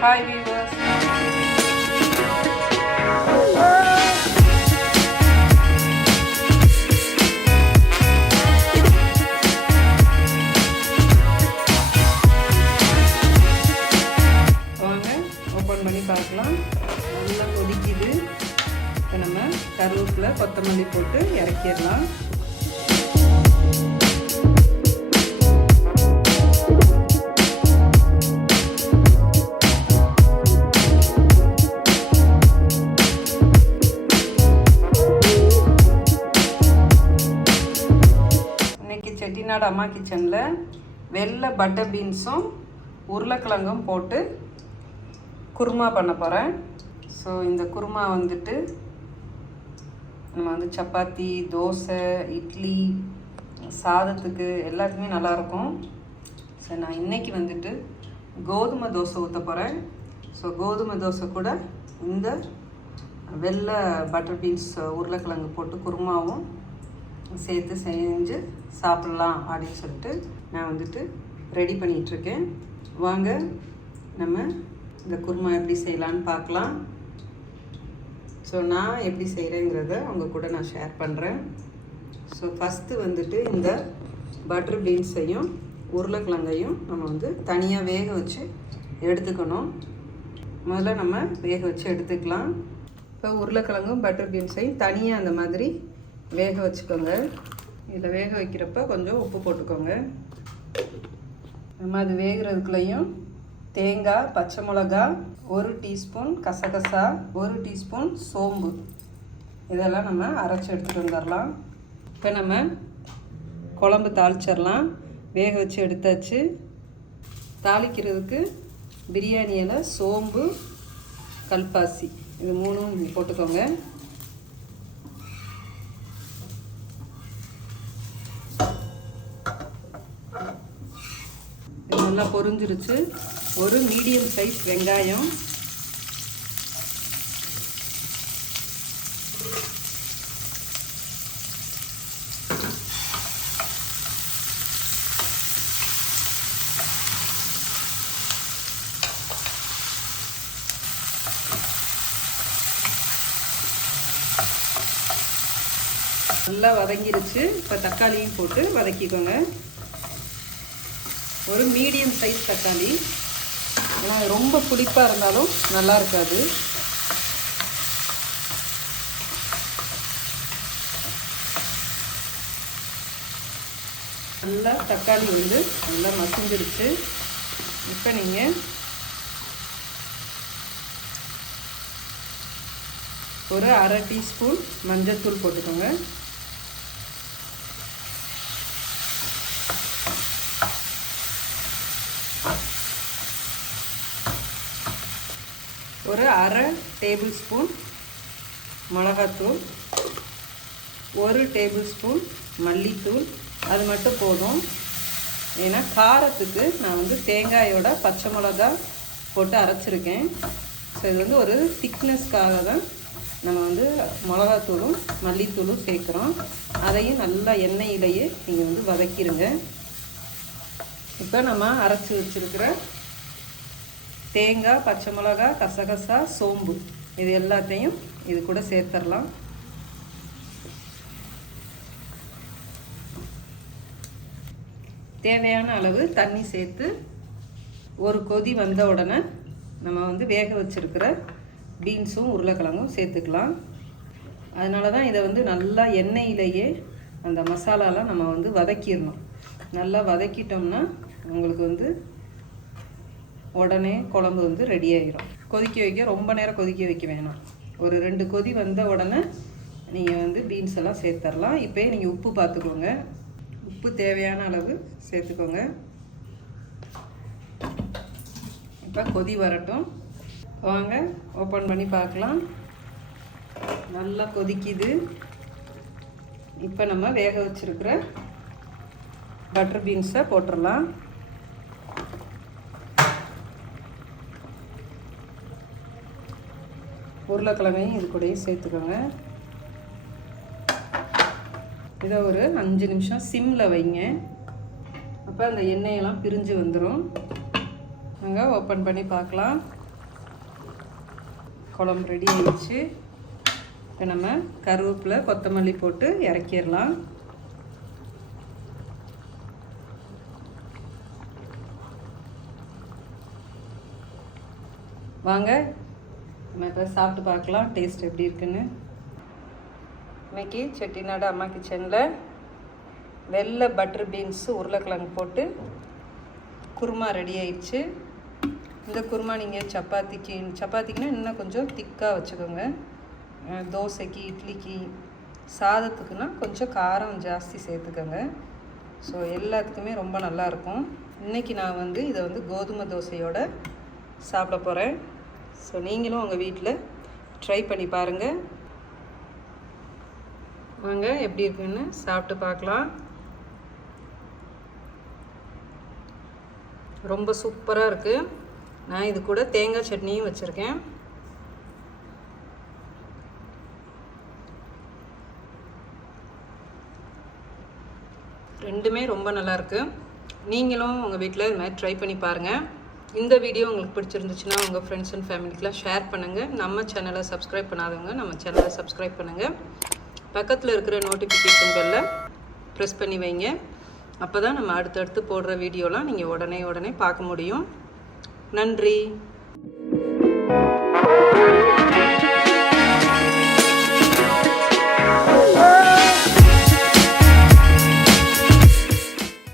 Hi viewers வாங்க open பண்ணி பார்க்கலாம் நல்லா கொதிக்குது இப்போ நம்ம கருவேப்பிலை கொத்தமல்லி போட்டு இறக்கிடலாம் இன்னைக்கு செட்டிநாடு அம்மா கிச்சனில் வெள்ளை பட்டர் பீன்ஸும் உருளைக்கிழங்கும் போட்டு குருமா பண்ண போகிறேன் ஸோ இந்த குருமா வந்துட்டு நம்ம வந்து சப்பாத்தி தோசை இட்லி சாதத்துக்கு எல்லாத்துக்குமே நல்லாயிருக்கும். ஸோ நான் இன்னைக்கு வந்துட்டு கோதுமை தோசை ஊற்ற போகிறேன் ஸோ கோதுமை தோசை கூட இந்த வெள்ளை பட்டர் பீன்ஸ் உருளைக்கிழங்கு போட்டு குருமாவும் சேர்த்து செஞ்சு சாப்பிட்லாம் அப்படின்னு சொல்லிட்டு நான் வந்துட்டு ரெடி பண்ணிகிட்ருக்கேன் வாங்க நம்ம இந்த குருமா எப்படி செய்யலான்னு பார்க்கலாம். ஸோ நான் எப்படி செய்கிறேங்கிறத அவங்க கூட நான் ஷேர் பண்ணுறேன் ஸோ ஃபஸ்ட்டு வந்துட்டு இந்த பட்டர் பீன்ஸையும் உருளைக்கிழங்கையும் நம்ம வந்து தனியாக வேக வச்சு எடுத்துக்கணும். முதல்ல நம்ம வேக வச்சு எடுத்துக்கலாம். இப்போ உருளைக்கிழங்கும் பட்டர் பீன்ஸையும் தனியாக அந்த மாதிரி வேக வச்சுக்கோங்க. இதில் வேக வைக்கிறப்ப கொஞ்சம் உப்பு போட்டுக்கோங்க. நம்ம அது வேகிறதுக்குள்ளேயும் தேங்காய் பச்சை மிளகா ஒரு டீஸ்பூன் கசகசா ஒரு டீஸ்பூன் சோம்பு. இதெல்லாம் நம்ம அரைச்சி எடுத்துகிட்டு வந்துடலாம். இப்போ நம்ம குழம்பு தாளிச்சிடலாம். வேக வச்சு எடுத்தாச்சு. தாளிக்கிறதுக்கு பிரியாணியில் சோம்பு கல்பாசி. இது மூணும் போட்டுக்கோங்க இது நல்லா பொரிஞ்சிருச்சு ஒரு மீடியம் சைஸ் வெங்காயம். நல்லா வதங்கிருச்சு. இப்போ தக்காளியும் போட்டு வதக்கிக்கோங்க. ஒரு மீடியம் சைஸ் தக்காளி. ஏன்னா ரொம்ப புளிப்பாக இருந்தாலும் நல்லா இருக்காது. நல்லா தக்காளி வந்து நல்லா மசிஞ்சிருச்சு. இப்போ நீங்கள் ஒரு அரை டீஸ்பூன் மஞ்சள்தூள் போட்டுக்கோங்க. அரை டேபிள் ஸ்பூன் மிளகாத்தூள் ஒரு டேபிள் ஸ்பூன் மல்லித்தூள். அது மட்டும் போதும். ஏன்னா காரத்துக்கு நான் வந்து தேங்காயோட பச்சை மிளகா போட்டு அரைச்சிருக்கேன். ஸோ இது வந்து ஒரு திக்னஸ்க்காக தான் நம்ம வந்து மிளகாத்தூளும் மல்லித்தூளும் சேர்க்குறோம். அதையும் நல்லா எண்ணெயிலேயே நீங்கள் வந்து வதக்கிடுங்க இப்போ நம்ம அரைச்சி வச்சுருக்கிற தேங்காய் பச்சை மிளகா கசகசா சோம்பு. இது எல்லாத்தையும் இது கூட சேர்த்துடலாம் தேவையான அளவு தண்ணி சேர்த்து ஒரு கொதி வந்த உடனே நம்ம வந்து வேக வச்சுருக்கிற பீன்ஸும் உருளைக்கிழங்கும் சேர்த்துக்கலாம். அதனால தான் இதை வந்து நல்லா எண்ணெயிலேயே அந்த மசாலாலாம் நம்ம வந்து வதக்கிடணும். நல்லா வதக்கிட்டோம்னா உங்களுக்கு வந்து உடனே குழம்பு வந்து ரெடி ஆகிரும் கொதிக்க வைக்க ரொம்ப நேரம் கொதிக்க வைக்க வேணாம். ஒரு ரெண்டு கொதி வந்த உடனே நீங்கள் வந்து பீன்ஸ் எல்லாம் சேர்த்துடலாம் இப்போயே நீங்கள் உப்பு பார்த்துக்கோங்க உப்பு தேவையான அளவு சேர்த்துக்கோங்க. இப்போ கொதி வரட்டும். வாங்க ஓப்பன் பண்ணி பார்க்கலாம் நல்லா கொதிக்குது. இப்போ நம்ம வேக வச்சுருக்கிற பட்டர் பீன்ஸை போட்டுடலாம் உருளைக்கிழங்கையும் இது கூடயே சேர்த்துக்கோங்க. இதை ஒரு அஞ்சு நிமிஷம் சிம்மில் வைங்க. அப்போ அந்த எண்ணெயெல்லாம் பிரிஞ்சு வந்துடும் நாங்கள் ஓப்பன் பண்ணி பார்க்கலாம். குழம்பு ரெடி ஆயிடுச்சு. இப்போ நம்ம கருவேப்பிலை கொத்தமல்லி போட்டு இறக்கிடலாம். வாங்க நம்ம இப்போ சாப்பிட்டு பார்க்கலாம் டேஸ்ட் எப்படி இருக்குன்னு. இன்றைக்கி செட்டிநாடு அம்மா கிச்சனில் வெள்ளை பட்டர் பீன்ஸு உருளைக்கிழங்கு போட்டு குருமா ரெடி ஆயிடுச்சு. இந்த குருமா நீங்கள் சப்பாத்திக்கு சப்பாத்திக்குன்னா இன்னும் கொஞ்சம் திக்காக வச்சுக்கோங்க. தோசைக்கு இட்லிக்கு சாதத்துக்குன்னா கொஞ்சம் காரம் ஜாஸ்தி சேர்த்துக்கோங்க. ஸோ எல்லாத்துக்குமே ரொம்ப நல்லாயிருக்கும் இன்றைக்கி நான் வந்து இதை வந்து கோதுமை தோசையோட சாப்பிட போகிறேன் ஸோ நீங்களும் உங்கள் வீட்டில் ட்ரை பண்ணி பாருங்கள் வாங்க எப்படி இருக்குன்னு சாப்பிட்டு பார்க்கலாம். ரொம்ப சூப்பராக இருக்குது நான் இது கூட தேங்காய் சட்னியும் வச்சுருக்கேன். ரெண்டுமே ரொம்ப நல்லாயிருக்கு நீங்களும் உங்கள் வீட்டில் இது மாதிரி ட்ரை பண்ணி பாருங்கள் இந்த வீடியோ உங்களுக்கு பிடிச்சிருந்துச்சுன்னா உங்கள் ஃப்ரெண்ட்ஸ் அண்ட் ஃபேமிலிக்கெலாம் ஷேர் பண்ணுங்கள் நம்ம சேனலை சப்ஸ்கிரைப் பண்ணாதவங்க நம்ம சேனலை சப்ஸ்கிரைப் பண்ணுங்கள் பக்கத்தில் இருக்கிற நோட்டிஃபிகேஷன் பெல்லை ப்ரெஸ் பண்ணி வைங்க. அப்போ தான் நம்ம அடுத்தடுத்து போடுற வீடியோலாம் நீங்கள் உடனே உடனே பார்க்க முடியும். நன்றி.